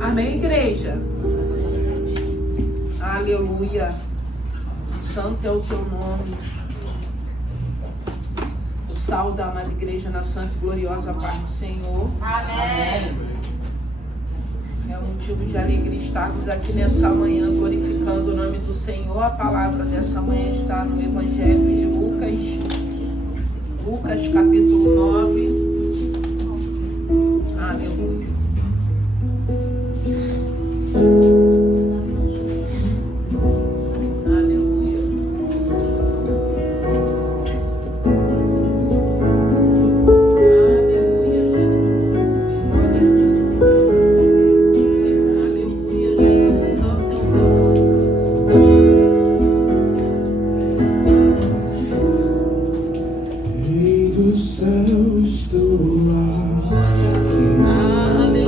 Amém, igreja? Aleluia. Santo é o teu nome. O salve da amada igreja na santa e gloriosa paz do Senhor. Amém. É um motivo de alegria estarmos aqui nessa manhã glorificando o nome do Senhor. A palavra dessa manhã está no Evangelho de Lucas. Lucas capítulo 9. Aleluia. Aleluia. Aleluia, Jesus. Santo é o teu Rei do céu, estou aqui.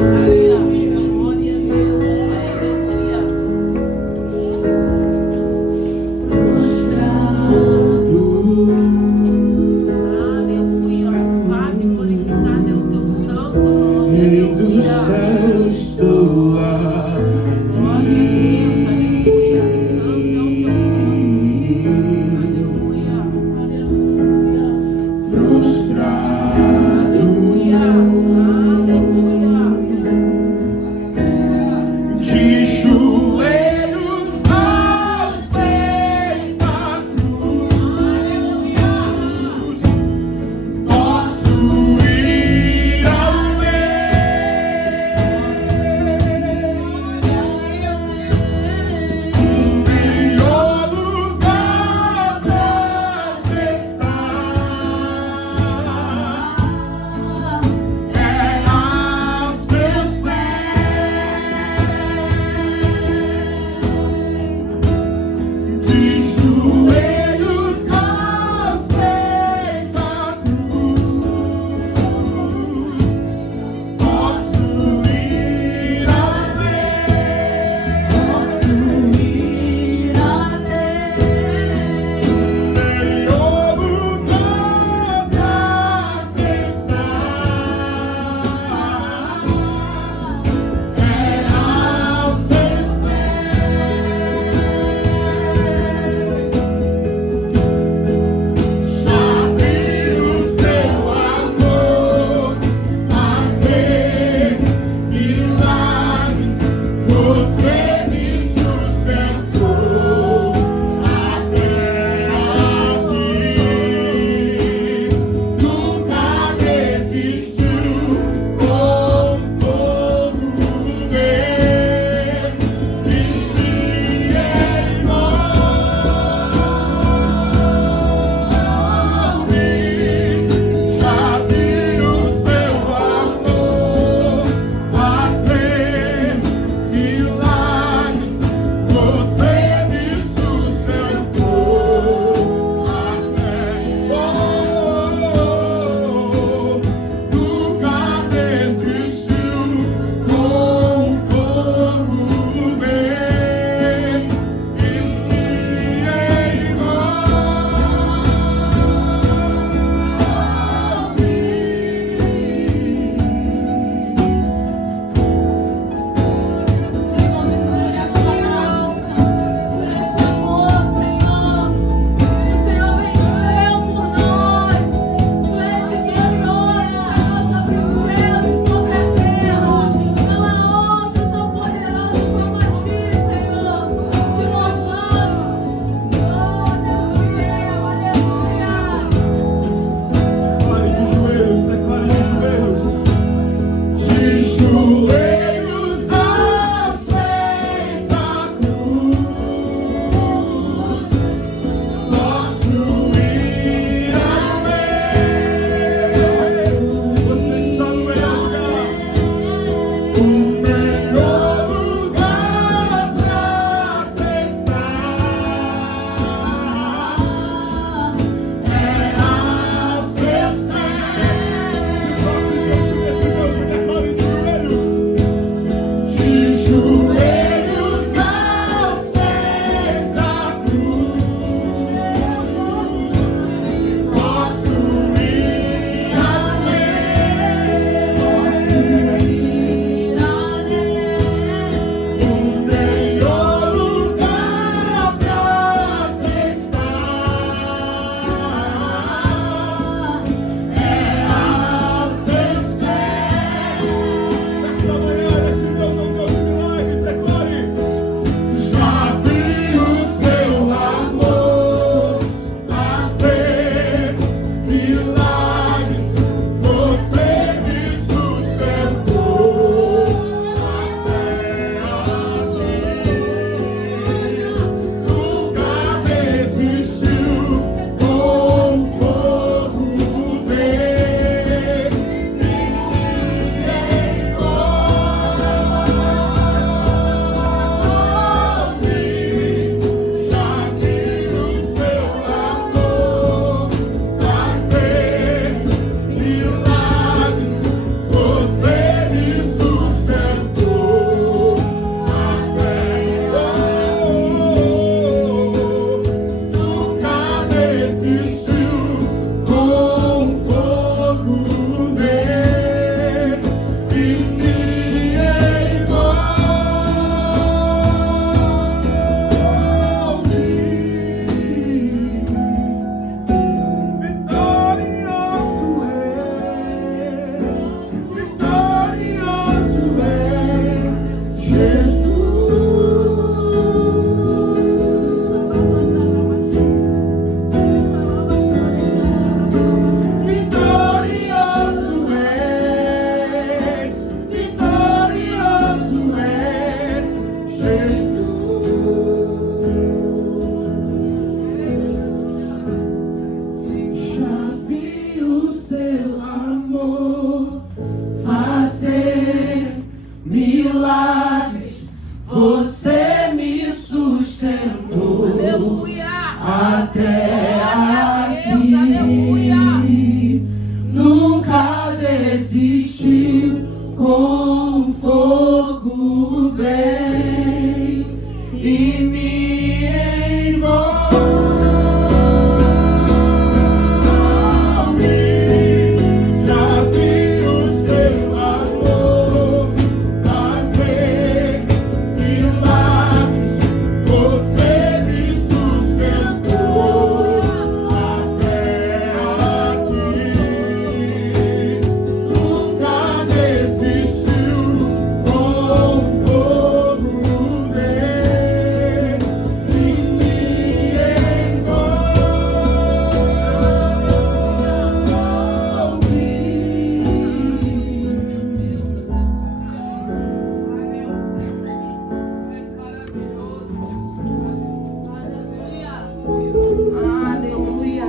milagres, você me sustentou. Aleluia. Até aqui. Aleluia. Nunca desistiu, com fogo vem e me envolve. Já vi o seu amor fazer milagres, você me sustentou até aqui. Nunca desistiu, com fogo vem e me Aleluia.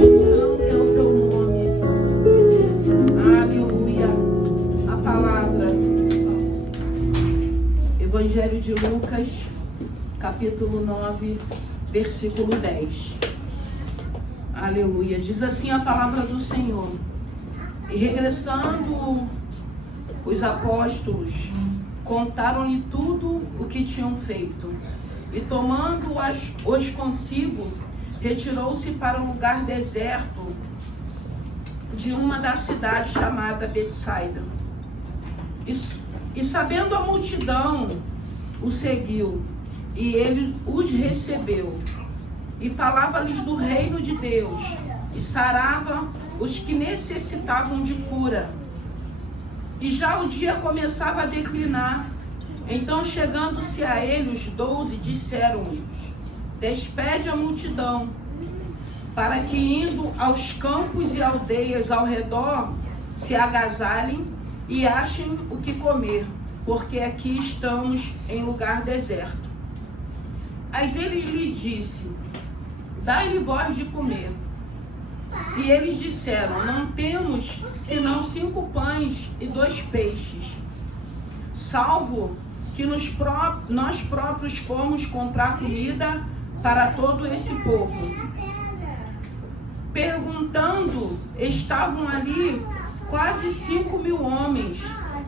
Santo é o teu nome. Aleluia. A palavra. Evangelho de Lucas, capítulo 9, versículo 10. Aleluia. Diz assim a palavra do Senhor. E regressando os apóstolos, contaram-lhe tudo o que tinham feito. E tomando-os consigo, retirou-se para um lugar deserto de uma da cidade chamada Betsaida. E sabendo a multidão, o seguiu, e ele os recebeu. E falava-lhes do reino de Deus, e sarava os que necessitavam de cura. E já o dia começava a declinar. Então, chegando-se a ele, os 12 disseram-lhes: despede a multidão, para que, indo aos campos e aldeias ao redor, se agasalhem e achem o que comer, porque aqui estamos em lugar deserto. Mas ele lhe disse: dai-lhe vós de comer. E eles disseram: não temos senão 5 pães e 2 peixes, salvo que nós próprios fomos comprar comida para todo esse povo. Perguntando, estavam ali quase 5.000 homens.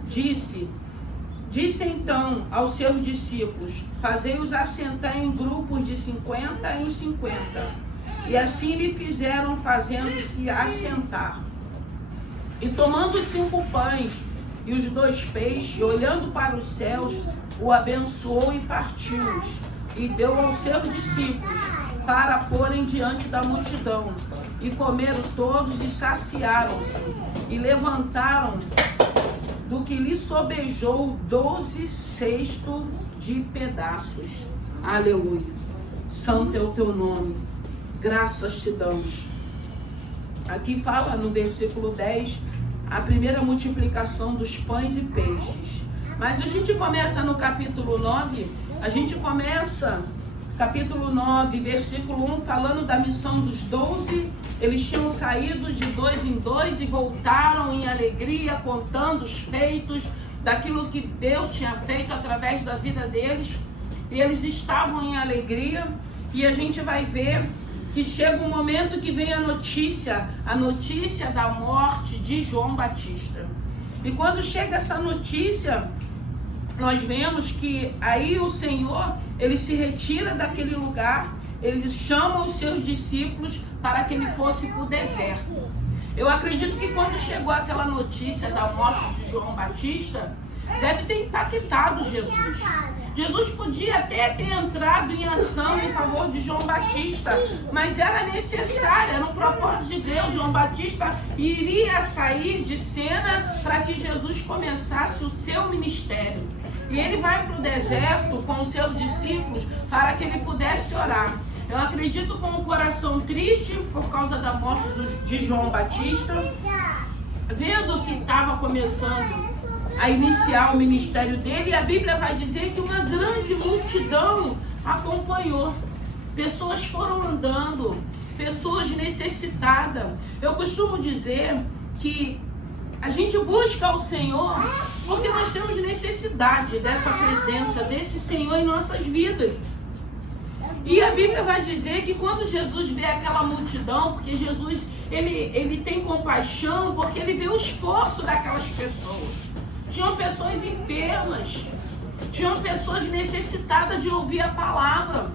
Disse então aos seus discípulos: fazei-os assentar em grupos de 50 em 50. E assim lhe fizeram, fazendo-se assentar. E tomando os 5 pães e os 2 peixes, olhando para os céus, o abençoou e partiu-os, e deu aos seus discípulos, para porem diante da multidão. E comeram todos e saciaram-se, e levantaram do que lhe sobejou 12 cestos de pedaços. Aleluia. Santo é o teu nome. Graças te damos. Aqui fala no versículo 10 a primeira multiplicação dos pães e peixes. Mas a gente começa no capítulo 9, capítulo 9, versículo 1, falando da missão dos 12. Eles tinham saído de 2 em 2 e voltaram em alegria, contando os feitos daquilo que Deus tinha feito através da vida deles. E eles estavam em alegria, e a gente vai ver que chega um momento que vem a notícia da morte de João Batista. E quando chega essa notícia, nós vemos que aí o Senhor, ele se retira daquele lugar, ele chama os seus discípulos para que ele fosse para o deserto. Eu acredito que quando chegou aquela notícia da morte de João Batista, deve ter impactado Jesus. Jesus podia até ter entrado em ação em favor de João Batista, mas era necessário, era um propósito de Deus. João Batista iria sair de cena para que Jesus começasse o seu ministério. E ele vai para o deserto com os seus discípulos para que ele pudesse orar. Eu acredito com o coração triste por causa da morte de João Batista, vendo que estava começando a iniciar o ministério dele, e a Bíblia vai dizer que uma grande multidão acompanhou. Pessoas foram andando, pessoas necessitadas. Eu costumo dizer que A gente busca o Senhor porque nós temos necessidade dessa presença, desse Senhor em nossas vidas. E a Bíblia vai dizer que quando Jesus vê aquela multidão, porque Jesus ele tem compaixão, porque ele vê o esforço daquelas pessoas. Tinham pessoas enfermas, tinham pessoas necessitadas de ouvir a palavra.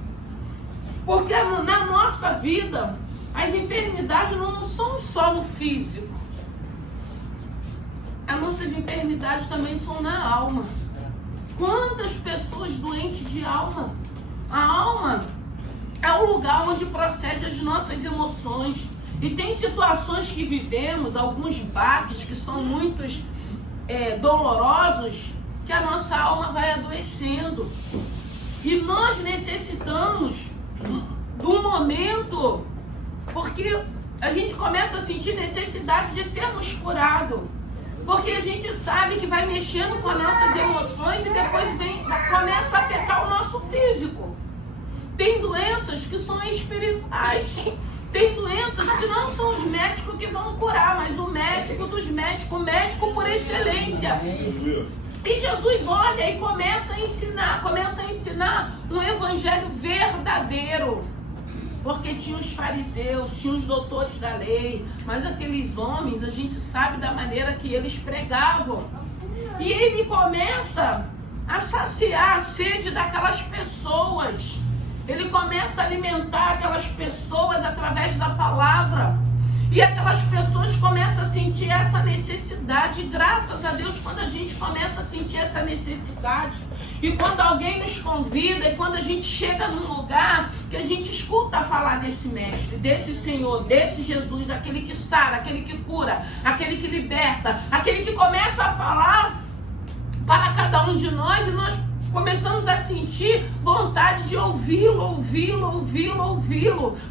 Porque na nossa vida, as enfermidades não são só no físico. As nossas enfermidades também são na alma. Quantas pessoas doentes de alma? A alma é o lugar onde procede as nossas emoções. E tem situações que vivemos, alguns baques que são muito dolorosos, que a nossa alma vai adoecendo. E nós necessitamos do momento, porque a gente começa a sentir necessidade de sermos curados. Porque a gente sabe que vai mexendo com as nossas emoções e depois começa a afetar o nosso físico. Tem doenças que são espirituais. Tem doenças que não são os médicos que vão curar, mas o médico dos médicos, o médico por excelência. E Jesus olha e começa a ensinar um evangelho verdadeiro. Porque tinha os fariseus, tinha os doutores da lei, mas aqueles homens, a gente sabe da maneira que eles pregavam. E ele começa a saciar a sede daquelas pessoas. Ele começa a alimentar aquelas pessoas através da palavra. E aquelas pessoas começam a sentir essa necessidade. E graças a Deus, quando a gente começa a sentir essa necessidade, e quando alguém nos convida, e quando a gente chega num lugar que a gente escuta falar desse mestre, desse Senhor, desse Jesus, aquele que sara, aquele que cura, aquele que liberta, aquele que começa a falar para cada um de nós, e nós começamos a sentir vontade de ouvi-lo.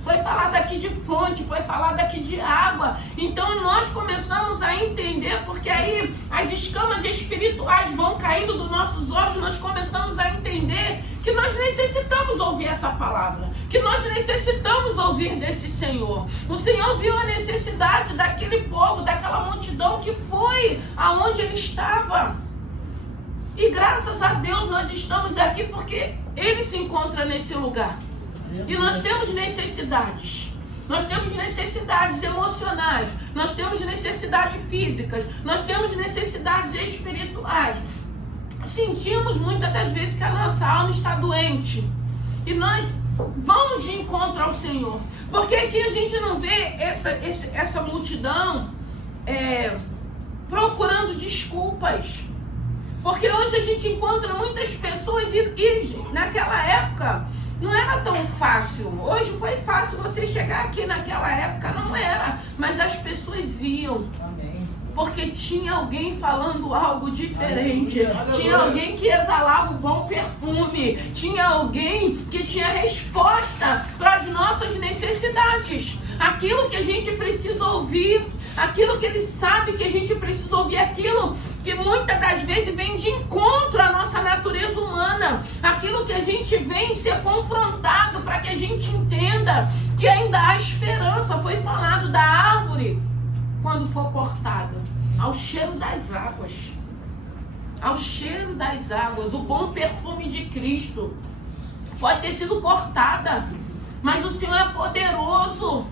Foi falado aqui de fonte, foi falado aqui de água. Então nós começamos a entender, porque aí as escamas espirituais vão caindo dos nossos olhos, nós começamos a entender que nós necessitamos ouvir essa palavra, que nós necessitamos ouvir desse Senhor. O Senhor viu a necessidade daquele povo, daquela multidão que foi aonde ele estava. E graças a Deus nós estamos aqui porque ele se encontra nesse lugar. E nós temos necessidades. Nós temos necessidades emocionais. Nós temos necessidades físicas. Nós temos necessidades espirituais. Sentimos muitas das vezes que a nossa alma está doente. E nós vamos de encontro ao Senhor. Porque aqui a gente não vê essa multidão procurando desculpas. Porque hoje a gente encontra muitas pessoas e naquela época não era tão fácil. Hoje foi fácil você chegar aqui, naquela época não era. Mas as pessoas iam. Amém. Porque tinha alguém falando algo diferente. Tinha alguém que exalava um bom perfume. Tinha alguém que tinha resposta para as nossas necessidades. Aquilo que a gente precisa ouvir. Aquilo que ele sabe que a gente precisa ouvir, aquilo que muitas das vezes vem de encontro à nossa natureza humana, aquilo que a gente vem ser confrontado para que a gente entenda que ainda há esperança. Foi falado da árvore quando for cortada, ao cheiro das águas, o bom perfume de Cristo pode ter sido cortada, mas o Senhor é poderoso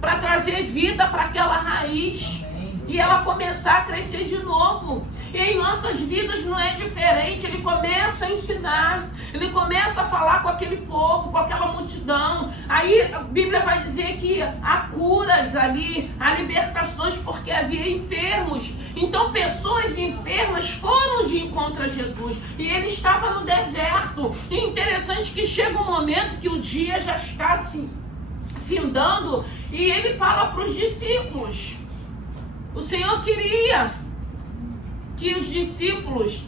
para trazer vida para aquela raiz. Amém. E ela começar a crescer de novo. E em nossas vidas não é diferente. Ele começa a ensinar, ele começa a falar com aquele povo, com aquela multidão. Aí a Bíblia vai dizer que há curas ali, há libertações, porque havia enfermos. Então pessoas enfermas foram de encontro a Jesus. E ele estava no deserto. E interessante que chega um momento que o dia já está assim findando, e ele fala para os discípulos. O Senhor queria que os discípulos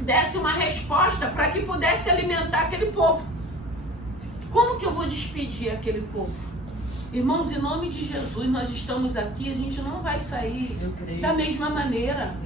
dessem uma resposta para que pudesse alimentar aquele povo. Como que eu vou despedir aquele povo? Irmãos, em nome de Jesus, nós estamos aqui, a gente não vai sair da mesma maneira.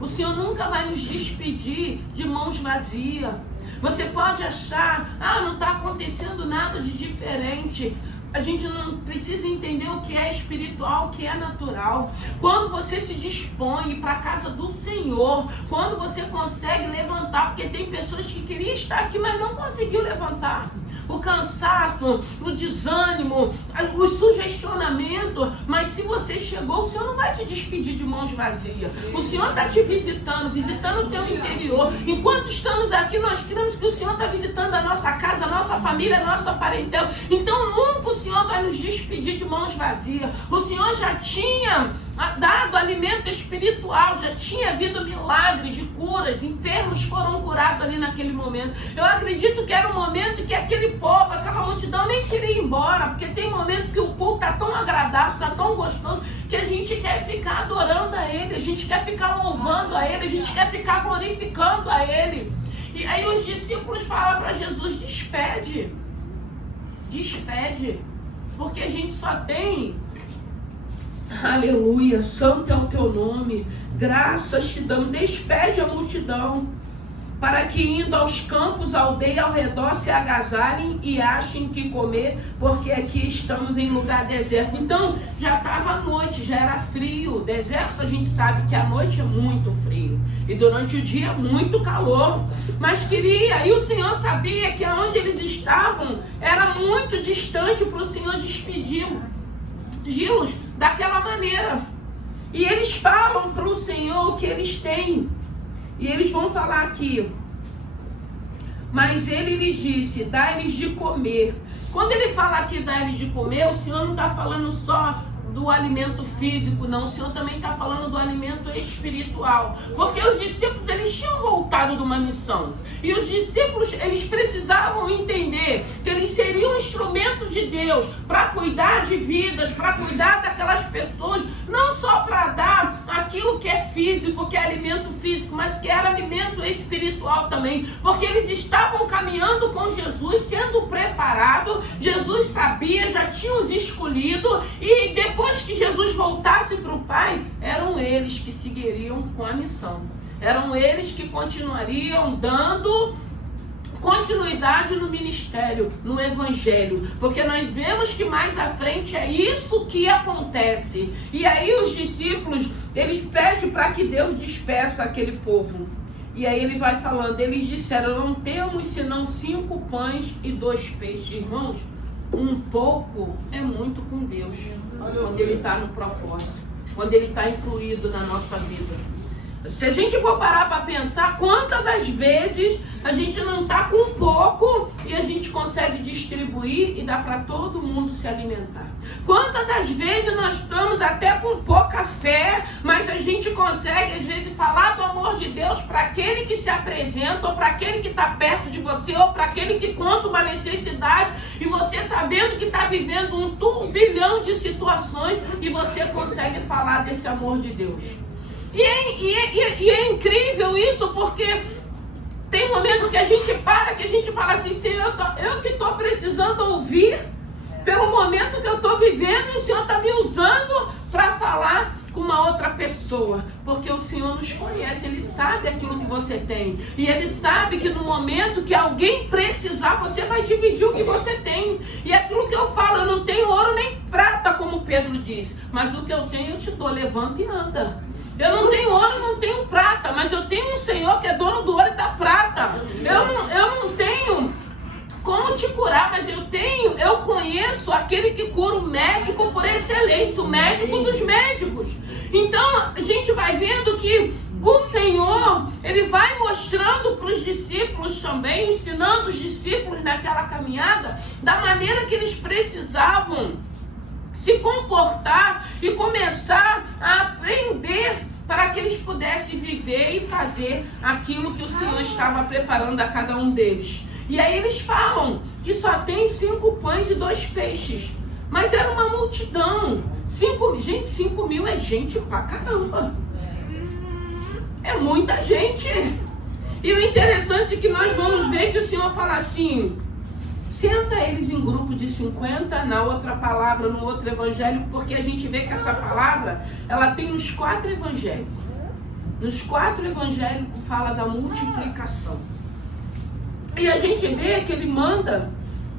O Senhor nunca vai nos despedir de mãos vazias. Você pode achar, não está acontecendo nada de diferente. a gente não precisa entender o que é espiritual, o que é natural. Quando você se dispõe para a casa do Senhor, quando você consegue levantar, porque tem pessoas que queriam estar aqui, mas não conseguiu levantar. O cansaço, o desânimo, o sugestionamento, mas se você chegou, o Senhor não vai te despedir de mãos vazias. O Senhor está te visitando o teu interior. Enquanto estamos aqui, nós cremos que o Senhor está visitando a nossa casa, a nossa família, a nossa parentela. Então nunca o Senhor vai nos despedir de mãos vazias. O Senhor já tinha dado alimento espiritual, já tinha havido milagres de curas, enfermos foram curados ali naquele momento. Eu acredito que era um momento que aquele povo, aquela multidão nem queria ir embora, porque tem momentos que o culto está tão agradável, está tão gostoso, que a gente quer ficar adorando a Ele, a gente quer ficar louvando a Ele, a gente quer ficar glorificando a Ele. E aí os discípulos falam para Jesus, despede, porque a gente só tem... Aleluia, santo é o teu nome, graças te damos, despede a multidão, para que indo aos campos, aldeia ao redor, se agasalhem e achem que comer, porque aqui estamos em lugar deserto. Então, já estava à noite, já era frio. Deserto, a gente sabe que à noite é muito frio, e durante o dia é muito calor, mas e o Senhor sabia que aonde eles estavam era muito distante para o Senhor despedi-los daquela maneira. E eles falam para o Senhor o que eles têm. E eles vão falar aqui. Mas ele lhe disse, dá-lhes de comer. Quando ele fala aqui, dá-lhes de comer, o Senhor não está falando só do alimento físico, não. O Senhor também está falando do alimento espiritual. Porque os discípulos, eles tinham voltado de uma missão. E os discípulos, eles precisavam entender que eles seriam um instrumento de Deus para cuidar de vidas, para cuidar daquelas pessoas, não só para dar aquilo que é físico, que é alimento físico, mas que era alimento espiritual também. Porque eles estavam caminhando com Jesus, sendo preparados. Jesus sabia, já tinha os escolhido, e depois que Jesus voltasse para o Pai, eram eles que seguiriam com a missão. Eram eles que continuariam dando continuidade no ministério, no evangelho. Porque nós vemos que mais à frente é isso que acontece. E aí os discípulos, eles pedem para que Deus despeça aquele povo. E aí ele vai falando, eles disseram, não temos senão 5 pães e 2 peixes. Irmãos, um pouco é muito com Deus, quando Ele está no propósito, quando Ele está incluído na nossa vida. Se a gente for parar para pensar, quantas das vezes a gente não está com pouco e a gente consegue distribuir e dar para todo mundo se alimentar. Quantas das vezes nós estamos até com pouca fé, mas a gente consegue às vezes falar do amor de Deus para aquele que se apresenta, ou para aquele que está perto de você, ou para aquele que conta uma necessidade, e você sabendo que está vivendo um turbilhão de situações, e você consegue falar desse amor de Deus. E é incrível isso, porque tem momentos que a gente para, que a gente fala assim, Senhor, eu que estou precisando ouvir pelo momento que eu estou vivendo, e o Senhor está me usando para falar com uma outra pessoa, porque o Senhor nos conhece, Ele sabe aquilo que você tem, e Ele sabe que no momento que alguém precisar, você vai dividir o que você tem. E aquilo que eu falo, eu não tenho ouro nem prata, como Pedro disse, mas o que eu tenho eu te dou, levanta e anda. Eu não tenho ouro, não tenho prata, mas eu tenho um Senhor que é dono do ouro e da prata. Eu não tenho como te curar, mas eu conheço aquele que cura, o médico por excelência, o médico dos médicos. Então a gente vai vendo que o Senhor, Ele vai mostrando para os discípulos também, ensinando os discípulos naquela caminhada, da maneira que eles precisavam se comportar e começar a aprender para que eles pudessem viver e fazer aquilo que o Senhor estava preparando a cada um deles. E aí eles falam que só tem 5 pães e 2 peixes, mas era uma multidão. 5 mil é gente pra caramba, é muita gente. E o interessante é que nós vamos ver que o Senhor fala assim, senta eles em grupo de 50, na outra palavra, no outro evangelho, porque a gente vê que essa palavra, ela tem nos 4 evangélicos. Nos 4 evangélicos fala da multiplicação. E a gente vê que ele manda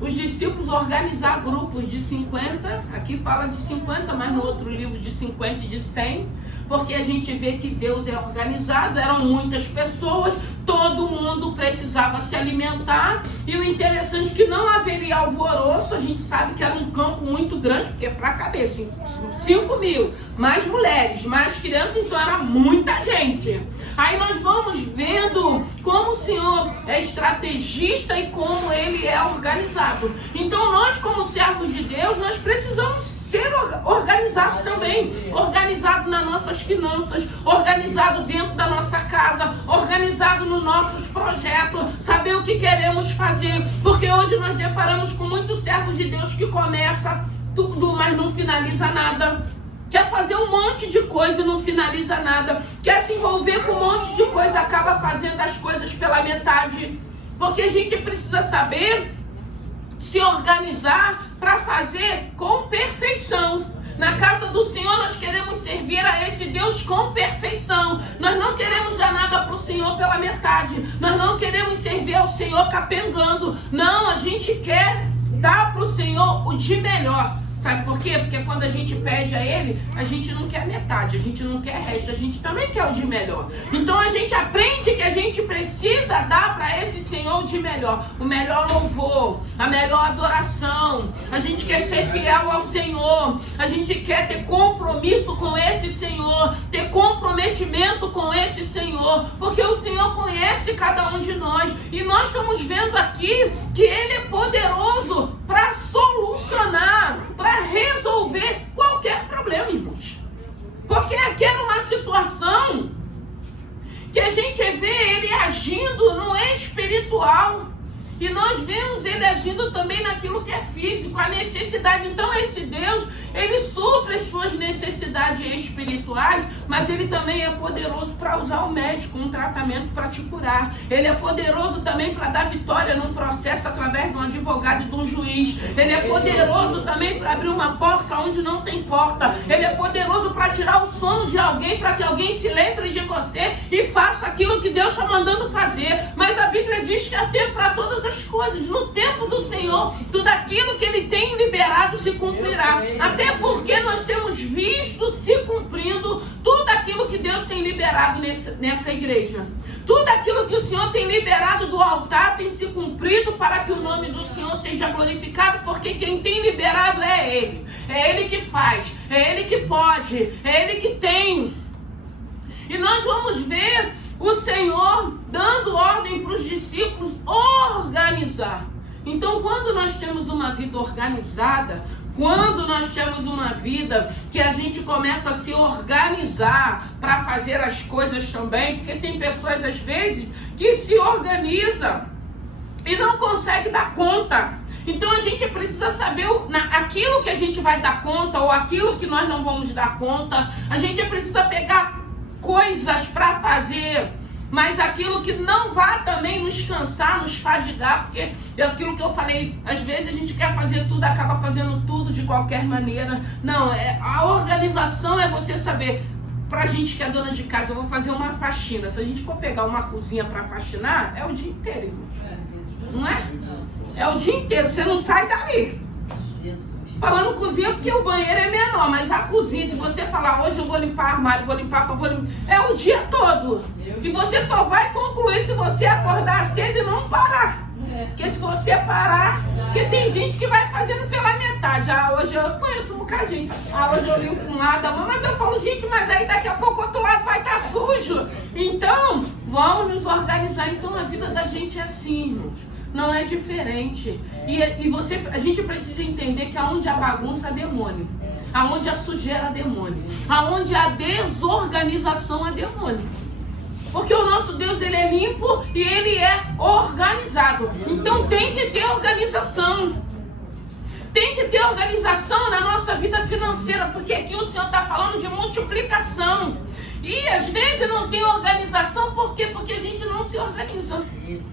os discípulos organizar grupos de 50, aqui fala de 50, mas no outro livro de 50 e de 100, porque a gente vê que Deus é organizado, eram muitas pessoas, todo mundo precisava se alimentar, e o interessante é que não haveria alvoroço, a gente sabe que era um campo muito grande, porque para caber 5 mil, mais mulheres, mais crianças, então era muita gente. Aí nós vamos vendo como o Senhor é estrategista e como Ele é organizado. Então nós, como servos de Deus, nós precisamos ser organizado também, organizado nas nossas finanças, organizado dentro da nossa casa, organizado nos nossos projetos, saber o que queremos fazer, porque hoje nós deparamos com muitos servos de Deus que começa tudo, mas não finaliza nada. Quer fazer um monte de coisa e não finaliza nada. Quer se envolver com um monte de coisa, acaba fazendo as coisas pela metade. Porque a gente precisa saber se organizar para fazer com perfeição. Na casa do Senhor nós queremos servir a esse Deus com perfeição. Nós não queremos dar nada para o Senhor pela metade. Nós não queremos servir ao Senhor capengando. Não, a gente quer dar para o Senhor o de melhor. Sabe por quê? Porque quando a gente pede a Ele, a gente não quer metade, a gente não quer resto, a gente também quer o de melhor. Então a gente aprende que a gente precisa dar para esse Senhor o de melhor. O melhor louvor, a melhor adoração. A gente quer ser fiel ao Senhor. A gente quer ter compromisso com esse Senhor, ter comprometimento com esse Senhor. Porque o Senhor conhece cada um de nós. E nós estamos vendo aqui que Ele é poderoso para solucionar, para resolver qualquer problema, irmãos. Porque aqui era uma situação que a gente vê Ele agindo no espiritual. E nós vemos Ele agindo também naquilo que é físico, a necessidade. Então esse Deus, Ele supre as suas necessidades espirituais, mas Ele também é poderoso para usar o médico, um tratamento para te curar. Ele é poderoso também para dar vitória num processo através de um advogado e de um juiz. Ele é poderoso também para abrir uma porta onde não tem porta. Ele é poderoso para tirar o sono de alguém, para que alguém se lembre de você e faça aquilo que Deus está mandando fazer. Mas a Bíblia diz que há tempo para todas as coisas. No tempo do Senhor, tudo aquilo que Ele tem liberado se cumprirá. Até porque nós temos visto se cumprindo tudo aquilo que Deus tem liberado nessa igreja. Tudo aquilo que o Senhor tem liberado do altar tem se cumprido para que o nome do Senhor seja glorificado, porque quem tem liberado é Ele. É Ele que faz, é Ele que pode, é Ele que tem. E nós vamos ver o Senhor dando ordem para os discípulos organizar. Então, quando nós temos uma vida organizada, quando nós temos uma vida que a gente começa a se organizar para fazer as coisas também, porque tem pessoas às vezes que se organizam e não conseguem dar conta. Então a gente precisa saber aquilo que a gente vai dar conta ou aquilo que nós não vamos dar conta. A gente precisa pegar coisas para fazer, mas aquilo que não vai também nos cansar, nos fadigar, porque é aquilo que eu falei, às vezes a gente quer fazer tudo, acaba fazendo tudo de qualquer maneira. Não, a organização é você saber, pra gente que é dona de casa, eu vou fazer uma faxina. Se a gente for pegar uma cozinha para faxinar, é o dia inteiro, irmão. Não é? É o dia inteiro, você não sai dali. Falando cozinha porque o banheiro é menor, mas a cozinha, se você falar hoje eu vou limpar armário, vou limpar, é o dia todo. E você só vai concluir se você acordar cedo e não parar. Porque se você parar, porque tem gente que vai fazendo pela metade. Hoje eu conheço um bocadinho. Hoje eu limpo um lado, mas eu falo, gente, mas aí daqui a pouco o outro lado vai estar sujo. Então, vamos nos organizar. Então a vida da gente é assim, irmãos. Não é diferente. E a gente precisa entender que aonde há bagunça há demônio. Aonde há sujeira há demônio. Aonde há desorganização há demônio. Porque o nosso Deus, Ele é limpo e Ele é organizado. Então tem que ter organização. Tem que ter organização na nossa vida financeira. Porque aqui o Senhor está falando de multiplicação. E às vezes não tem organização, por quê? Porque a gente não se organiza.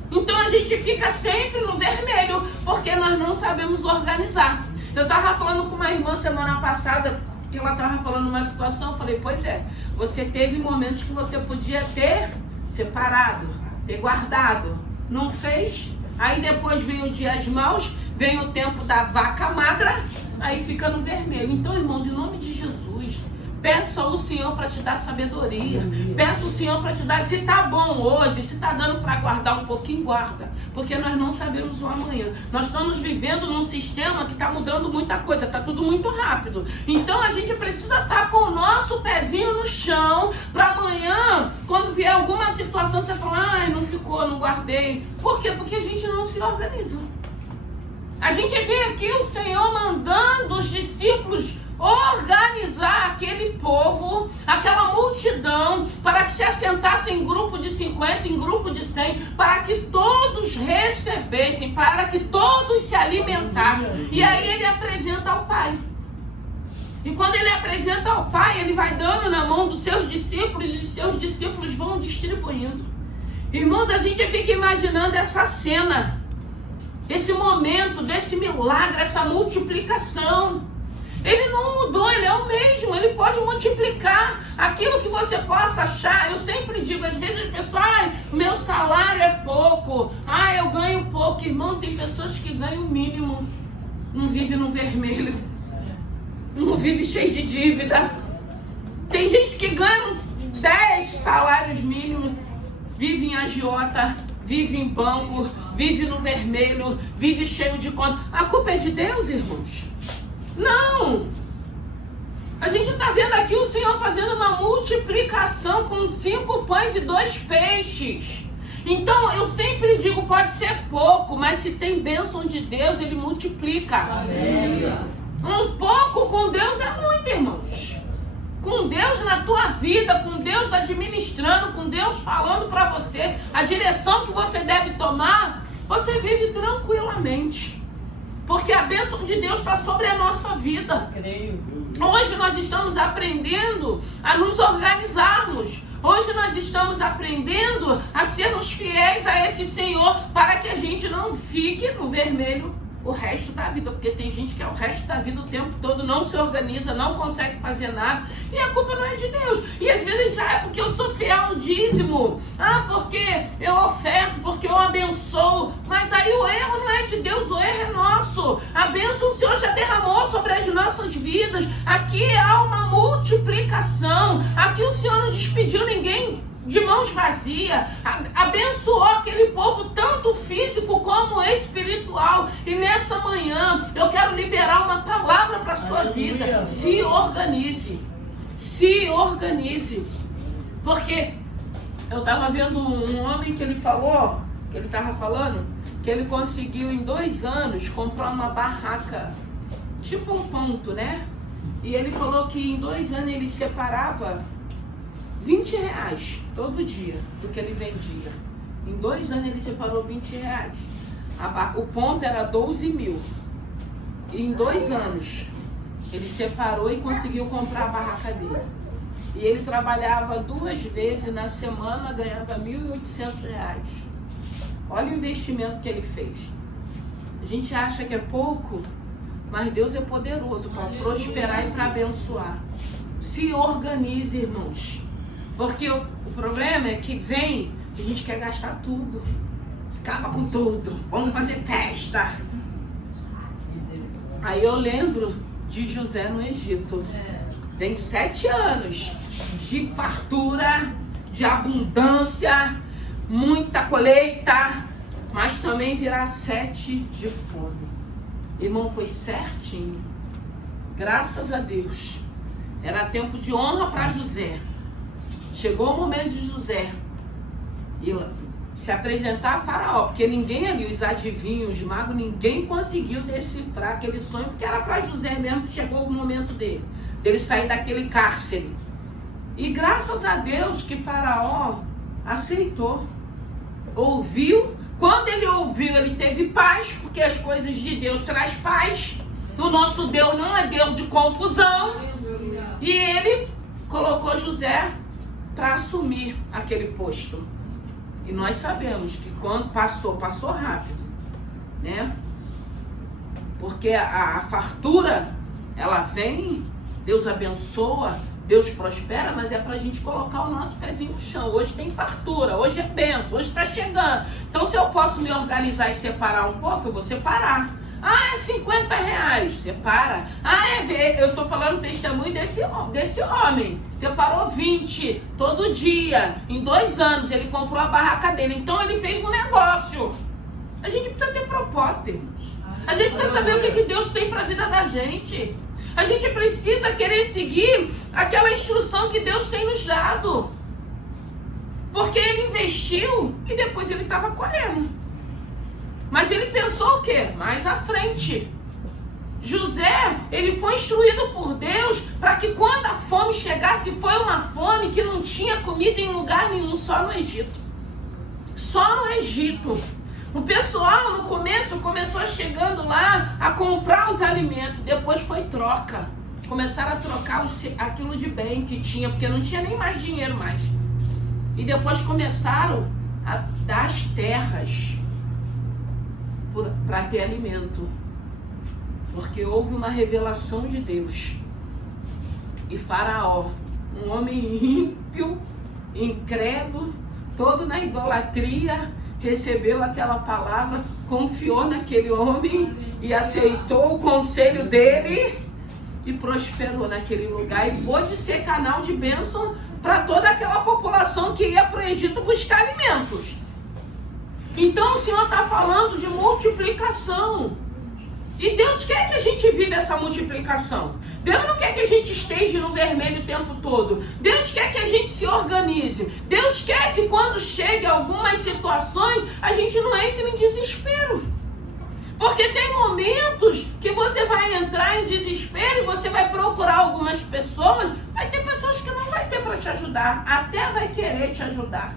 Então a gente fica sempre no vermelho, porque nós não sabemos organizar. Eu estava falando com uma irmã semana passada, que ela estava falando uma situação, eu falei, pois é, você teve momentos que você podia ter separado, ter guardado. Não fez? Aí depois vem os dias maus, vem o tempo da vaca magra, aí fica no vermelho. Então, irmãos, em nome de Jesus, peça ao Senhor para te dar sabedoria. Peça ao Senhor para te dar. Se tá bom hoje, se tá dando para guardar um pouquinho, guarda. Porque nós não sabemos o amanhã. Nós estamos vivendo num sistema que está mudando muita coisa. Tá tudo muito rápido. Então a gente precisa estar com o nosso pezinho no chão. Para amanhã, quando vier alguma situação, você fala, ai, não ficou, não guardei. Por quê? Porque a gente não se organiza. A gente vê aqui o Senhor mandando os discípulos organizar aquele povo, aquela multidão, para que se assentassem em grupo de 50, em grupo de 100, para que todos recebessem, para que todos se alimentassem. E aí ele apresenta ao Pai. E quando ele apresenta ao Pai, ele vai dando na mão dos seus discípulos, e os seus discípulos vão distribuindo. Irmãos, a gente fica imaginando essa cena, esse momento, desse milagre, essa multiplicação. Ele não mudou, ele é o mesmo, ele pode multiplicar aquilo que você possa achar. Eu sempre digo, às vezes as pessoas, meu salário é pouco, eu ganho pouco. Irmão, tem pessoas que ganham o mínimo, não vive no vermelho, não vive cheio de dívida. Tem gente que ganha 10 salários mínimos, vive em agiota, vive em banco, vive no vermelho, vive cheio de conta. A culpa é de Deus, irmãos? Não! A gente está vendo aqui o Senhor fazendo uma multiplicação com 5 pães e 2 peixes. Então, eu sempre digo, pode ser pouco, mas se tem bênção de Deus, Ele multiplica. Amém. Um pouco com Deus é muito, irmãos. Com Deus na tua vida, com Deus administrando, com Deus falando para você a direção que você deve tomar, você vive tranquilamente. Porque a bênção de Deus está sobre a nossa vida. Hoje nós estamos aprendendo a nos organizarmos. Hoje nós estamos aprendendo a sermos fiéis a esse Senhor, para que a gente não fique no vermelho o resto da vida. Porque tem gente que é o resto da vida o tempo todo, não se organiza, não consegue fazer nada. E a culpa não é de Deus. E às vezes a gente, é porque eu sou fiel no dízimo. Porque eu oferto, porque eu abençoo. Mas aí o erro não é de Deus, o erro é nosso. A bênção o Senhor já derramou sobre as nossas vidas. Aqui há uma multiplicação. Aqui o Senhor não despediu ninguém de mãos vazias, abençoou aquele povo, tanto físico como espiritual. E nessa manhã eu quero liberar uma palavra para a sua vida. Se organize, se organize. Porque eu estava vendo um homem que ele falou, que ele estava falando, que ele conseguiu em 2 anos comprar uma barraca, tipo um ponto, né? E ele falou que em 2 anos ele separava R$20 todo dia do que ele vendia. Em 2 anos ele separou R$20. O ponto era 12 mil. E em 2 anos ele separou e conseguiu comprar a barraca dele. E ele trabalhava 2 vezes na semana, ganhava R$1.800. Olha o investimento que ele fez. A gente acha que é pouco, mas Deus é poderoso para prosperar e para abençoar. Se organize, irmãos. Porque o problema é que vem, a gente quer gastar tudo. Acaba com tudo. Vamos fazer festa. Aí eu lembro de José no Egito. Tem 7 anos de fartura, de abundância, muita colheita, mas também virá 7 de fome. Irmão, foi certinho. Graças a Deus. Era tempo de honra para José. Chegou o momento de José se apresentar a Faraó, porque ninguém ali, os adivinhos, os magos, ninguém conseguiu decifrar aquele sonho, porque era para José mesmo que chegou o momento dele sair daquele cárcere. E graças a Deus que Faraó aceitou, ouviu. Quando ele ouviu, ele teve paz, porque as coisas de Deus traz paz. O nosso Deus não é Deus de confusão. E ele colocou José para assumir aquele posto. E nós sabemos que quando passou rápido, né? Porque a fartura, ela vem, Deus abençoa, Deus prospera, mas é para a gente colocar o nosso pezinho no chão. Hoje tem fartura, hoje é bênção, hoje está chegando. Então, se eu posso me organizar e separar um pouco, eu vou separar. Ah, é 50 reais, separa. Ah, eu estou falando testemunho desse homem. Separou 20 todo dia. Em 2 anos ele comprou a barraca dele. Então ele fez um negócio. A gente precisa ter propósito, irmãos. A gente precisa saber o que Deus tem para a vida da gente. A gente precisa querer seguir aquela instrução que Deus tem nos dado. Porque ele investiu e depois ele estava colhendo. Mas ele pensou o quê? Mais à frente. José, ele foi instruído por Deus para que quando a fome chegasse, foi uma fome que não tinha comida em lugar nenhum, só no Egito. Só no Egito. O pessoal no começo começou chegando lá a comprar os alimentos, depois foi troca. Começaram a trocar aquilo de bem que tinha, porque não tinha nem mais dinheiro mais. E depois começaram a dar as terras para ter alimento. Porque houve uma revelação de Deus. E Faraó, um homem ímpio, incrédulo, todo na idolatria, recebeu aquela palavra, confiou naquele homem e aceitou o conselho dele e prosperou naquele lugar e pôde ser canal de bênção para toda aquela população que ia para o Egito buscar alimentos. Então o Senhor está falando de multiplicação. E Deus quer que a gente viva essa multiplicação. Deus não quer que a gente esteja no vermelho o tempo todo. Deus quer que a gente se organize. Deus quer que quando chegue algumas situações, a gente não entre em desespero. Porque tem momentos que você vai entrar em desespero e você vai procurar algumas pessoas. Vai ter pessoas que não vai ter para te ajudar. Até vai querer te ajudar.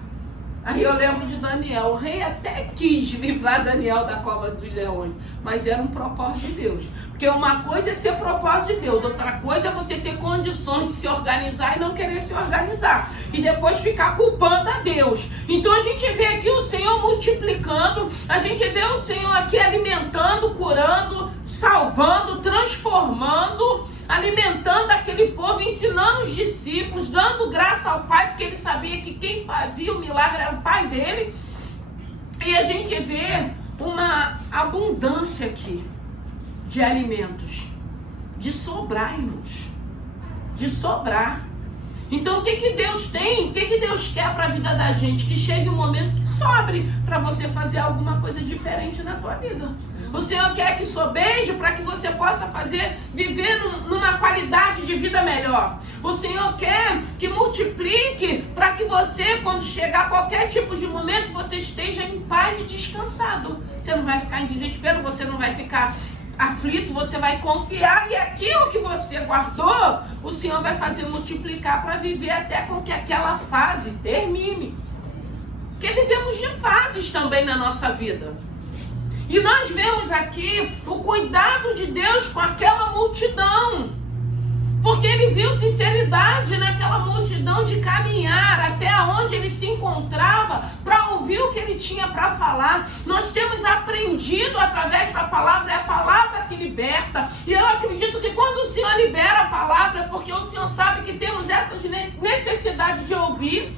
Aí eu lembro de Daniel, o rei até quis livrar Daniel da cova dos leões, mas era um propósito de Deus. Porque uma coisa é ser propósito de Deus, outra coisa é você ter condições de se organizar e não querer se organizar. E depois ficar culpando a Deus. Então a gente vê aqui o Senhor multiplicando, a gente vê o Senhor aqui alimentando, curando, salvando, transformando, alimentando aquele povo, ensinando os discípulos, dando graça ao Pai, porque ele sabia que quem fazia o milagre era o Pai dele. E a gente vê uma abundância aqui de alimentos, de sobrar, irmãos, de sobrar. Então o que Deus tem, o que Deus quer para a vida da gente? Que chegue um momento que sobre para você fazer alguma coisa diferente na tua vida. O Senhor quer que sobeje para que você possa viver numa qualidade de vida melhor. O Senhor quer que multiplique para que você, quando chegar qualquer tipo de momento, você esteja em paz e descansado. Você não vai ficar em desespero, você não vai ficar aflito, você vai confiar e aquilo que você guardou, o Senhor vai fazer multiplicar para viver até com que aquela fase termine. Porque vivemos de fases também na nossa vida. E nós vemos aqui o cuidado de Deus com aquela multidão. Porque ele viu sinceridade naquela multidão de caminhar até onde ele se encontrava para ouvir o que ele tinha para falar. Nós temos aprendido através da palavra, é a palavra que liberta. E eu acredito que quando o Senhor libera a palavra é porque o Senhor sabe que temos essas necessidades de ouvir,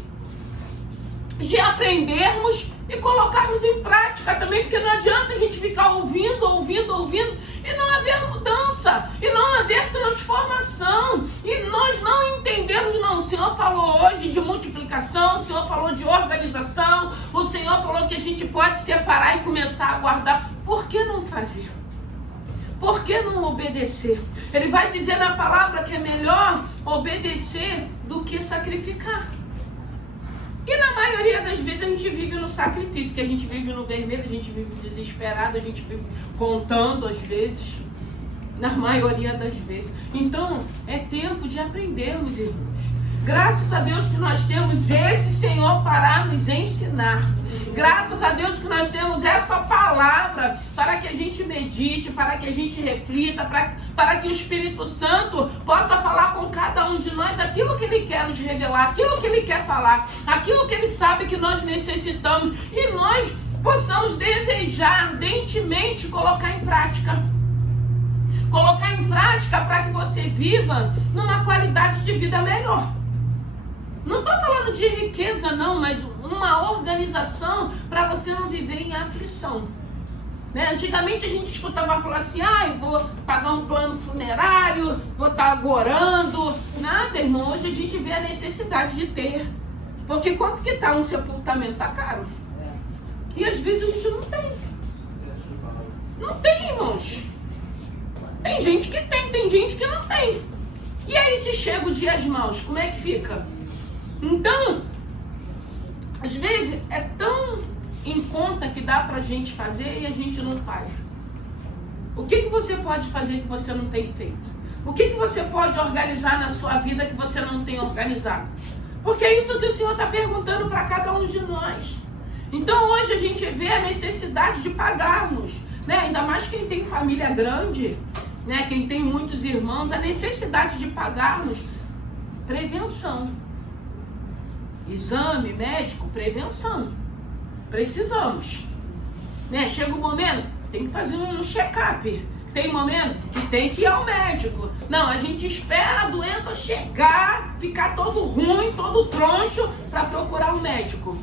de aprendermos e colocarmos em prática também, porque não adianta a gente ficar ouvindo e não haver mudança, e não haver transformação, e nós não entendermos, não. O Senhor falou hoje de multiplicação, o Senhor falou de organização, o Senhor falou que a gente pode separar e começar a guardar. Por que não fazer? Por que não obedecer? Ele vai dizer na palavra que é melhor obedecer do que sacrificar. E na maioria das vezes a gente vive no sacrifício, que a gente vive no vermelho, a gente vive desesperado, a gente vive contando às vezes, na maioria das vezes. Então é tempo de aprendermos, irmãos. Graças a Deus que nós temos esse Senhor para nos ensinar. Graças a Deus que nós temos essa palavra para que a gente medite, para que a gente reflita, para que o Espírito Santo possa falar com cada um de nós aquilo que Ele quer nos revelar, aquilo que Ele quer falar, aquilo que Ele sabe que nós necessitamos e nós possamos desejar ardentemente colocar em prática. colocar em prática para que você viva numa qualidade de vida melhor. Não estou falando de riqueza não, mas uma organização para você não viver em aflição. Né? Antigamente a gente escutava falar assim, eu vou pagar um plano funerário, vou estar agorando. Nada, irmão, hoje a gente vê a necessidade de ter. Porque quanto que está um sepultamento? Está caro. E às vezes a gente não tem. Não tem, irmãos. Tem gente que tem gente que não tem. E aí se chega os dias maus, como é que fica? Então, às vezes é tão em conta que dá pra gente fazer e a gente não faz. O que você pode fazer que você não tem feito? O que você pode organizar na sua vida que você não tem organizado? Porque é isso que o Senhor está perguntando para cada um de nós. Então hoje a gente vê a necessidade de pagarmos, né? Ainda mais quem tem família grande, né? Quem tem muitos irmãos, a necessidade de pagarmos prevenção. Exame médico, prevenção. Precisamos. Né? Chega um momento, tem que fazer um check-up. Tem momento que tem que ir ao médico. Não, a gente espera a doença chegar, ficar todo ruim, todo troncho, para procurar um médico.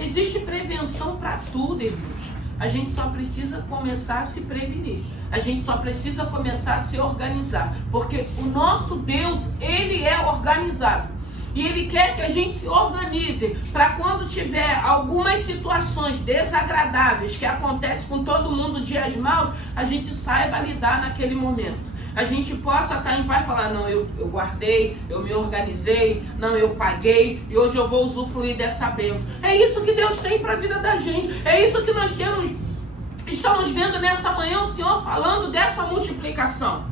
Existe prevenção para tudo, irmãos. A gente só precisa começar a se prevenir. A gente só precisa começar a se organizar. Porque o nosso Deus, Ele é organizado. E Ele quer que a gente se organize para quando tiver algumas situações desagradáveis que acontecem com todo mundo, dias maus, a gente saiba lidar naquele momento. A gente possa estar em paz e falar, não, eu guardei, eu me organizei, não, eu paguei e hoje eu vou usufruir dessa bênção. É isso que Deus tem para a vida da gente. É isso que nós estamos vendo nessa manhã, o Senhor falando dessa multiplicação.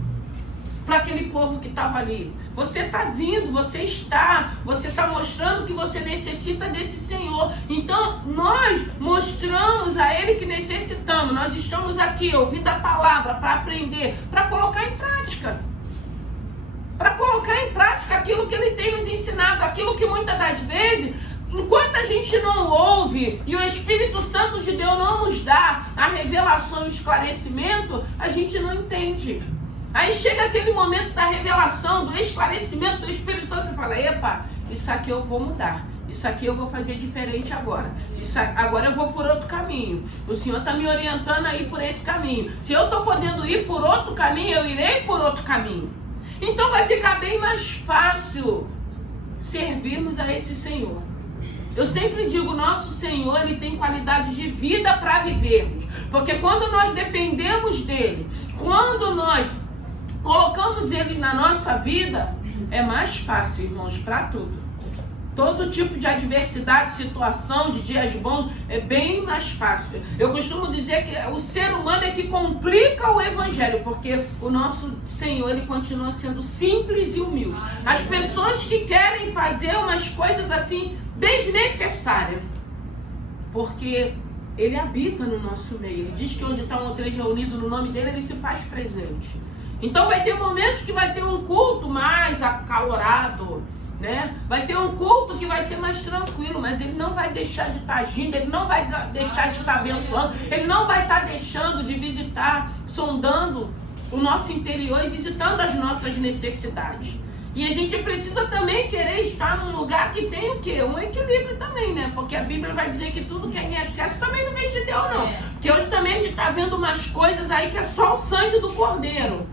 Para aquele povo que estava ali. Você está vindo, você está mostrando que você necessita desse Senhor. Então, nós mostramos a Ele que necessitamos. Nós estamos aqui ouvindo a palavra para aprender, para colocar em prática. Para colocar em prática aquilo que Ele tem nos ensinado, aquilo que muitas das vezes, enquanto a gente não ouve e o Espírito Santo de Deus não nos dá a revelação e o esclarecimento, a gente não entende. Aí chega aquele momento da revelação, do esclarecimento do Espírito Santo e fala, epa, isso aqui eu vou mudar, isso aqui eu vou fazer diferente agora, agora eu vou por outro caminho, o Senhor está me orientando a ir por esse caminho, se eu estou podendo ir por outro caminho, eu irei por outro caminho. Então vai ficar bem mais fácil servirmos a esse Senhor. Eu sempre digo, nosso Senhor, Ele tem qualidade de vida para vivermos, porque quando nós dependemos dEle, quando nós colocamos Ele na nossa vida, é mais fácil, irmãos, para tudo. Todo tipo de adversidade, situação, de dias bons, é bem mais fácil. Eu costumo dizer que o ser humano é que complica o Evangelho, porque o nosso Senhor, Ele continua sendo simples e humilde. As pessoas que querem fazer umas coisas assim, desnecessárias, porque Ele habita no nosso meio. Ele diz que onde está um ou três reunidos no nome dEle, Ele se faz presente. Então vai ter momentos que vai ter um culto mais acalorado, né? Vai ter um culto que vai ser mais tranquilo, mas Ele não vai deixar de estar agindo, Ele não vai deixar de estar abençoando, Ele não vai estar deixando de visitar, sondando o nosso interior e visitando as nossas necessidades. E a gente precisa também querer estar num lugar que tem o quê? Um equilíbrio também, né? Porque a Bíblia vai dizer que tudo que é em excesso também não vem de Deus, não. Porque hoje também a gente está vendo umas coisas aí que é só o sangue do Cordeiro.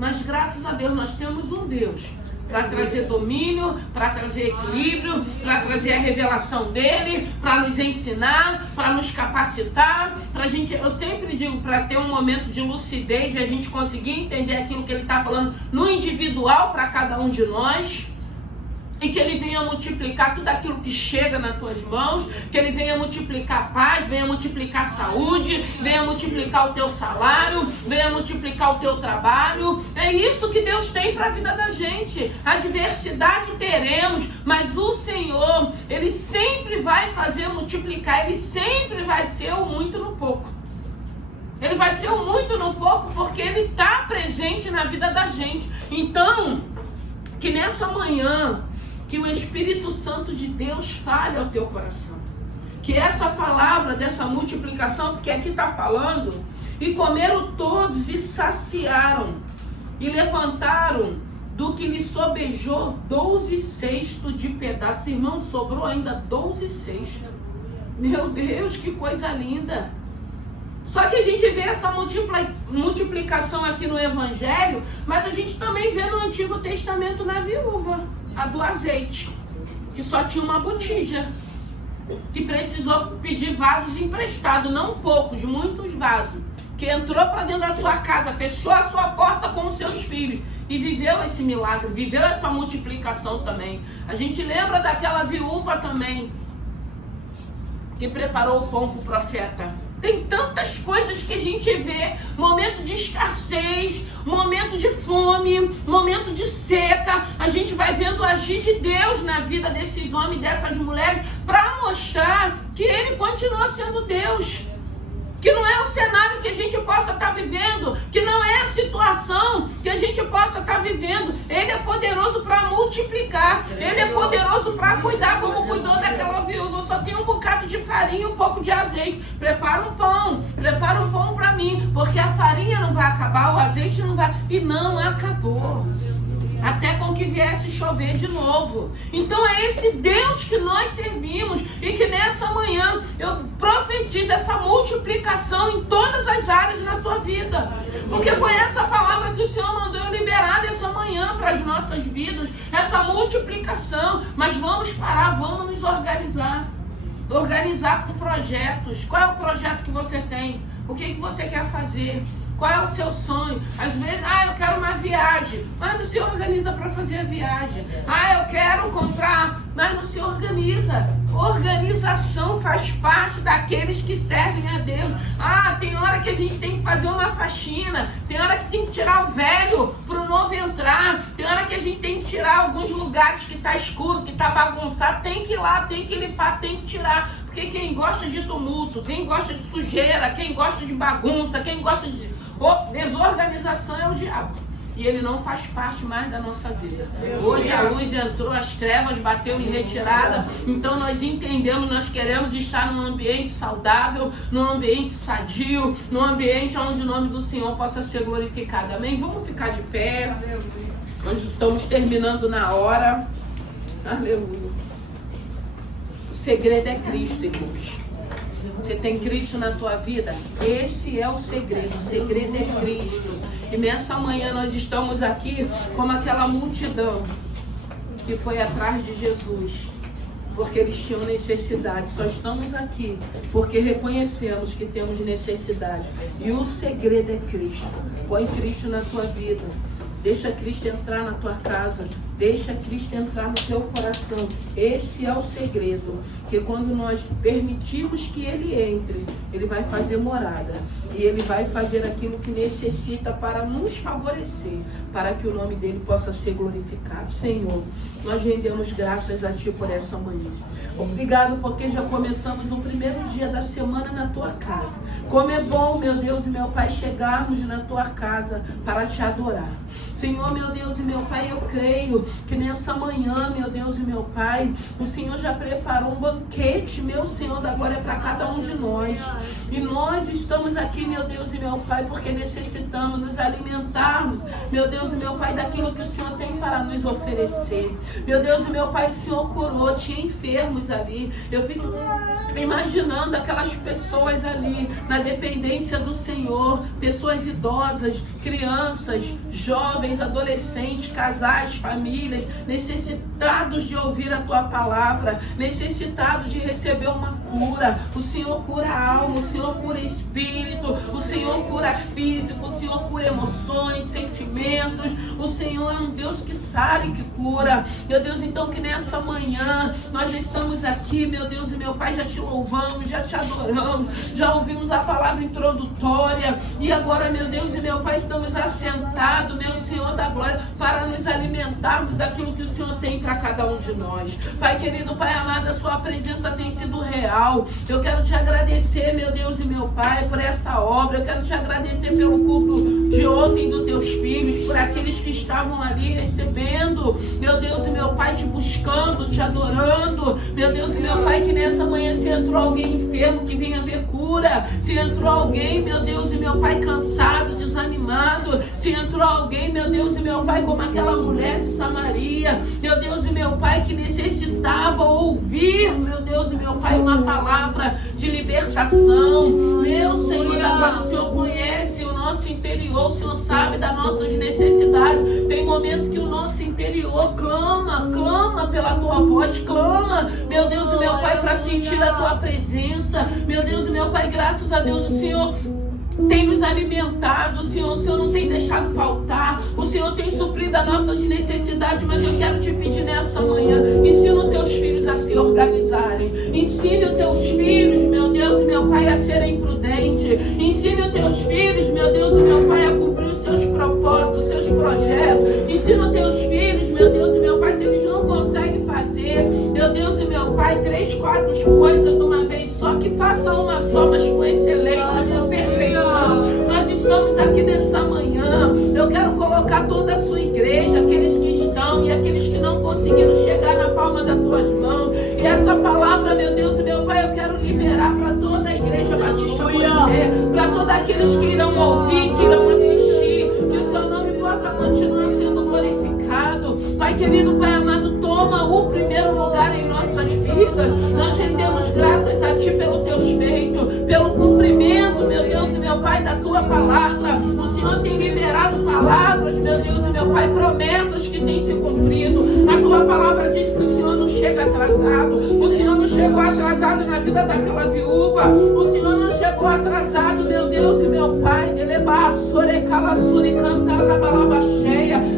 Mas graças a Deus nós temos um Deus para trazer domínio, para trazer equilíbrio, para trazer a revelação dEle, para nos ensinar, para nos capacitar, para a gente, eu sempre digo, para ter um momento de lucidez e a gente conseguir entender aquilo que Ele está falando no individual para cada um de nós. E que Ele venha multiplicar tudo aquilo que chega nas tuas mãos, que Ele venha multiplicar paz, venha multiplicar saúde, venha multiplicar o teu salário, venha multiplicar o teu trabalho. É isso que Deus tem para a vida da gente. Adversidade teremos, mas o Senhor, Ele sempre vai fazer multiplicar, Ele sempre vai ser o muito no pouco. Ele vai ser o muito no pouco porque Ele está presente na vida da gente. Então, que nessa manhã, que o Espírito Santo de Deus fale ao teu coração. que essa palavra dessa multiplicação, porque aqui está falando, e comeram todos e saciaram, e levantaram do que lhe sobejou 12 cestos de pedaço. Irmão, sobrou ainda 12 cestos. Meu Deus, que coisa linda. Só que a gente vê essa multiplicação aqui no Evangelho, mas a gente também vê no Antigo Testamento na viúva, a do azeite, que só tinha uma botija, que precisou pedir vasos emprestados, não poucos, muitos vasos, que entrou para dentro da sua casa, fechou a sua porta com os seus filhos e viveu esse milagre, viveu essa multiplicação também. A gente lembra daquela viúva também, que preparou o pão para o profeta. Tem tantas coisas que a gente vê, momento de escassez, momento de fome, momento de seca. A gente vai vendo o agir de Deus na vida desses homens e dessas mulheres para mostrar que Ele continua sendo Deus. Que não é o cenário que a gente possa estar vivendo, que não é a situação que a gente possa estar vivendo. Ele é poderoso para multiplicar, Ele é poderoso para cuidar, como cuidou daquela viúva. Eu só tenho um bocado de farinha e um pouco de azeite. Prepara um pão para mim, porque a farinha não vai acabar, o azeite não vai. E não acabou. Até com que viesse chover de novo. Então é esse Deus que nós servimos, e que nessa manhã eu profetizo essa multiplicação em todas as áreas na tua vida, porque foi essa palavra que o Senhor mandou eu liberar nessa manhã para as nossas vidas, essa multiplicação. Mas vamos parar, vamos nos organizar com projetos. Qual é o projeto que você tem? O que você quer fazer? Qual é o seu sonho? Às vezes, eu quero uma viagem, mas não se organiza para fazer a viagem. Eu quero comprar, mas não se organiza. Organização faz parte daqueles que servem a Deus. Tem hora que a gente tem que fazer uma faxina, tem hora que tem que tirar o velho para o novo entrar, tem hora que a gente tem que tirar alguns lugares que está escuro, que está bagunçado, tem que ir lá, tem que limpar, tem que tirar. Porque quem gosta de tumulto, quem gosta de sujeira, quem gosta de bagunça, quem gosta de desorganização é o diabo. E ele não faz parte mais da nossa vida. Hoje a luz entrou, as trevas bateu em retirada. Então nós entendemos, nós queremos estar num ambiente saudável, num ambiente sadio, num ambiente onde o nome do Senhor possa ser glorificado. Amém? Vamos ficar de pé. Nós estamos terminando na hora. Aleluia. O segredo é Cristo, irmãos. Você tem Cristo na tua vida? Esse é o segredo é Cristo. E nessa manhã nós estamos aqui como aquela multidão que foi atrás de Jesus, porque eles tinham necessidade. Só estamos aqui porque reconhecemos que temos necessidade. E o segredo é Cristo. Põe Cristo na tua vida. Deixa Cristo entrar na tua casa. Deixa Cristo entrar no teu coração. Esse é o segredo. Porque quando nós permitimos que Ele entre, Ele vai fazer morada. E Ele vai fazer aquilo que necessita para nos favorecer, para que o nome dEle possa ser glorificado. Senhor, nós rendemos graças a Ti por essa manhã. Obrigado porque já começamos o primeiro dia da semana na Tua casa. Como é bom, meu Deus e meu Pai, chegarmos na Tua casa para Te adorar. Senhor, meu Deus e meu Pai, eu creio que nessa manhã, meu Deus e meu Pai, o Senhor já preparou um banquete, meu Senhor, da glória para cada um de nós. E nós estamos aqui, meu Deus e meu Pai, porque necessitamos nos alimentarmos, meu Deus e meu Pai, daquilo que o Senhor tem para nos oferecer. Meu Deus e meu Pai, o Senhor curou, tinha enfermos ali. Eu fico imaginando aquelas pessoas ali, na dependência do Senhor, pessoas idosas, crianças, jovens, adolescentes, casais, famílias, necessitados de ouvir a Tua palavra, necessitados de receber uma cura. O Senhor cura a alma, o Senhor cura espírito, o Senhor cura físico, o Senhor cura emoções, sentimentos. O Senhor é um Deus que sabe, que cura. Meu Deus, então que nessa manhã nós estamos aqui, meu Deus e meu Pai, já Te louvamos, já Te adoramos, já ouvimos a palavra introdutória e agora, meu Deus e meu Pai, estamos assentados, meu Senhor da glória, para nos alimentarmos daquilo que o Senhor tem para cada um de nós. Pai querido, Pai amado, a sua presença tem sido real. Eu quero te agradecer, meu Deus e meu Pai, por essa obra. Eu quero te agradecer pelo culto de ontem dos teus filhos, por aqueles que estavam ali recebendo, meu Deus e meu Pai, te buscando, te adorando. Meu Deus e meu Pai, que nessa manhã se entrou alguém enfermo, que venha ver cura. Se entrou alguém, meu Deus e meu Pai, cansado, desanimado. Se entrou alguém, meu Deus e meu Pai, como aquela mulher de Samaria, meu Deus e meu Pai, que necessitava ouvir, meu Deus e meu Pai, uma palavra de libertação. Meu Senhor, agora o Senhor conhece o nosso interior, o Senhor sabe das nossas necessidades. Tem momento que o nosso interior clama pela tua voz, clama, meu Deus e meu Pai, para sentir a tua presença. Meu Deus e meu Pai, graças a Deus, o Senhor tem nos alimentado, o Senhor não tem deixado faltar, o Senhor tem suprido as nossas necessidades, mas eu quero te pedir nessa manhã, ensina os teus filhos a se organizarem, ensine os teus filhos, meu Deus e meu Pai, a serem prudentes, ensine os teus filhos, meu Deus e meu Pai, a cumprir os seus propósitos, os seus projetos, ensina os teus filhos, meu Deus e meu Pai, se eles não conseguem fazer, meu Deus e meu Pai, 3, 4 coisas de uma vez só, que faça uma só, mas com excelência, com perfeição. Nós estamos aqui nessa manhã. Eu quero colocar toda a sua igreja, aqueles que estão e aqueles que não conseguiram chegar na palma das tuas mãos. E essa palavra, meu Deus e meu Pai, eu quero liberar para toda a igreja Batista Moisés, para todos aqueles que irão ouvir, que irão assistir, que o seu nome possa continuar sendo glorificado. Pai querido, Pai amado, toma o primeiro lugar em nossas vidas. Nós rendemos graças a Ti pelos teus feitos, pelo cumprimento, meu Deus e meu Pai, da Tua palavra. O Senhor tem liberado palavras, meu Deus e meu Pai, promessas que têm se cumprido. A Tua palavra diz que o Senhor não chega atrasado. O Senhor não chegou atrasado na vida daquela viúva. O Senhor não chegou atrasado, meu Deus e meu Pai,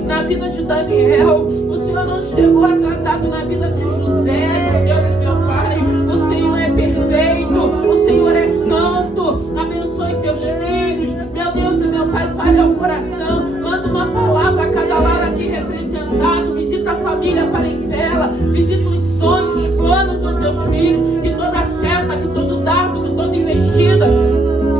na vida de Daniel. O Senhor não chegou atrasado na vida de José, meu Deus e meu Pai. O Senhor é perfeito, o Senhor é santo. Abençoe teus filhos, meu Deus e meu Pai, fale ao coração. Manda uma palavra a cada lar aqui representado. Visita a família parentela, visita os sonhos, os planos dos teus filhos. Que toda seta, que todo dardo, que toda investida,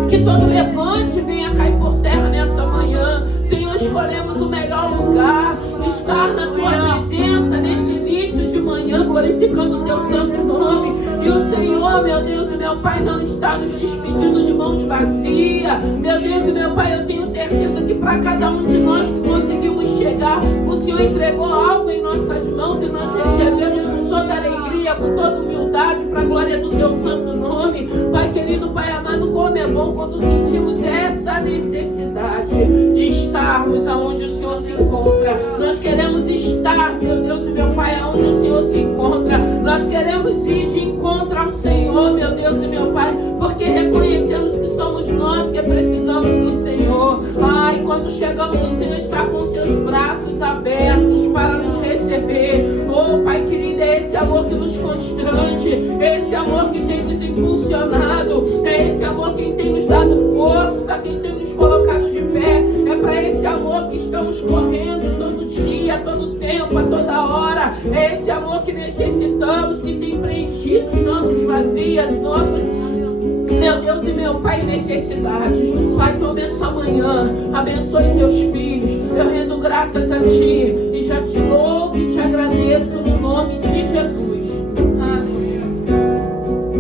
que todo levante venha cair por terra nessa manhã. Senhor, escolhemos o melhor lugar, estar na Tua presença nesse início de manhã, glorificando o Teu santo nome. E o Senhor, meu Deus e meu Pai, não está nos despedindo de mãos vazias. Meu Deus e meu Pai, eu tenho certeza que para cada um de nós que conseguimos chegar, o Senhor entregou algo em nossas mãos e nós recebemos com toda alegria, com toda humildade, para a glória do Teu santo nome. Pai querido, Pai amado, como é bom quando sentimos essa necessidade de estarmos aonde o Senhor se encontra. Nós queremos estar, meu Deus e meu Pai, aonde o Senhor se encontra. Nós queremos ir de encontro ao Senhor, meu Deus e meu Pai, porque reconhecemos que somos nós que precisamos do Senhor. Ai, quando chegamos, o Senhor está com seus braços abertos para nos receber. Oh, Pai querido, é esse amor que nos constrange, é esse amor que tem nos impulsionado, é esse amor que tem nos dado força, quem tem nos colocado de pé. É para esse amor que estamos correndo todo dia, todo tempo, a toda hora. É esse amor que necessitamos, que tem preenchido os nossos vazios, nossos, meu Deus e meu Pai, necessidades. Pai, tome essa manhã, abençoe teus filhos. Eu rendo graças a Ti e já te louvo e te agradeço no nome de Jesus. Amém.